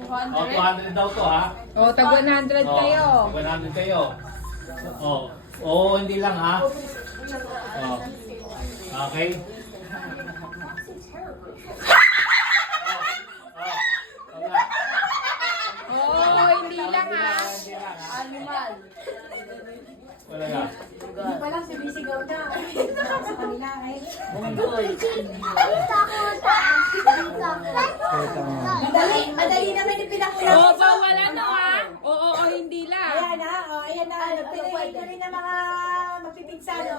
Oh, 200 daw to ha. O, tag 100 kayo. 100 kayo. Oh. Oo, hindi lang ha. Oh. Okay. Oh, hindi lang ha. Animal. Wala nga. Hindi pa lang sumisigaw na. Sa kanila ay. Madali naman yung pinakita. O, bawal ano ha. Oo, hindi lang. Ayan na, ayan na. Nagpinay na rin ng mga mapipinsano.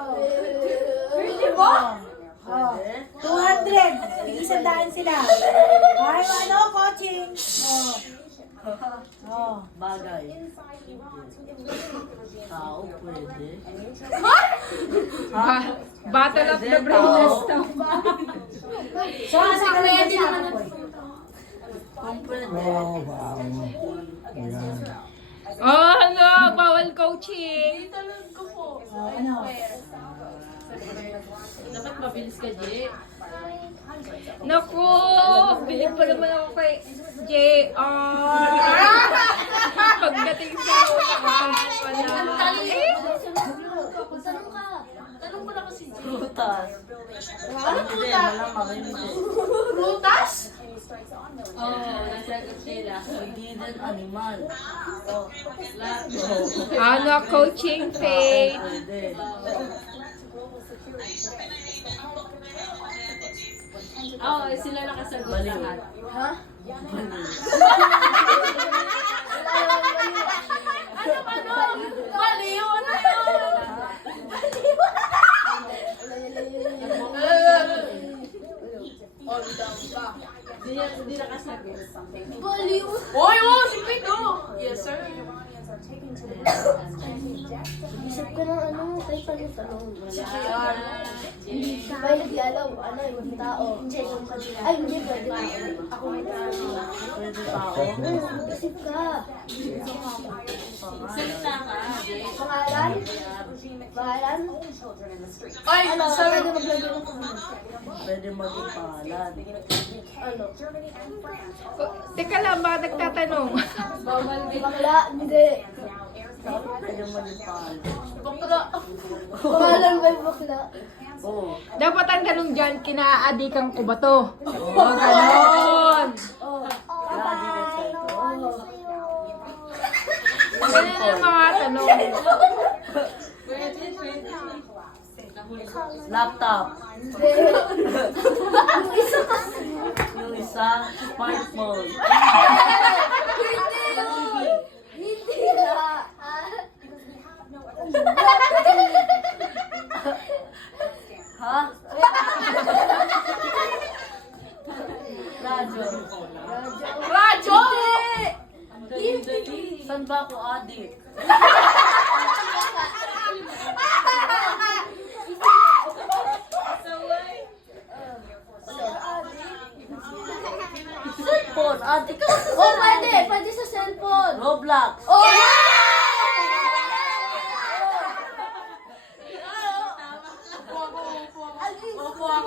Pwede ba? 200. Isang daan sila. Ay, ano, coaching. Bagay. Tao, pwede. Battle of the Brainless to. So, sa kanila siya. Kung pwede. Oh, ano, bawal coaching. Ano? Dapat mabilis ka, Jay. Naku, bilib pa naman ako kay JR. Pagdating sa unahan pala. Tanong ko na kasi prutas. Ano prutas? Prutas? Oo, nasagot nila. Hindi din animal. Ano, coaching faith. Pwede. Oo, sila nakasagot lahat. Ha? Ano? Baliw! Ano yun? Hindi nakasagot. Baliw! Oy! Oh! Si Pito! Yes, sir. Isip ko ng ano, tayo pa rin tanong. May nag-alaw, ano, hindi tao. Ay, hindi, pwede tao. Ako may tao. Pwede tao. Isip ka. Salita ka. Pangalan? Pangalan? Ay! Ano, Sir! pwede maglagay ng pangalan. Pwede maging pangalan. Ano? Teka lang, ba nagtatanong? Bakla? Hindi. Pwede maging pangalan. Pangalan ba yung bakla? Oo. Dapat ang tanong dyan, kinaadikan ko ba to? Oo, ganon. Lagi na sa ito. Ganun ang mga tanong. Laptop. Hindi. Yung isa kasi. Yung isa, smartphone. Hindi na. Ha? Radyo. Radyo! Dali. Saan ba ako adik? Cellphone. Adik. Oh, pwede. Pwede sa cellphone. Roblox. Oh, yeah!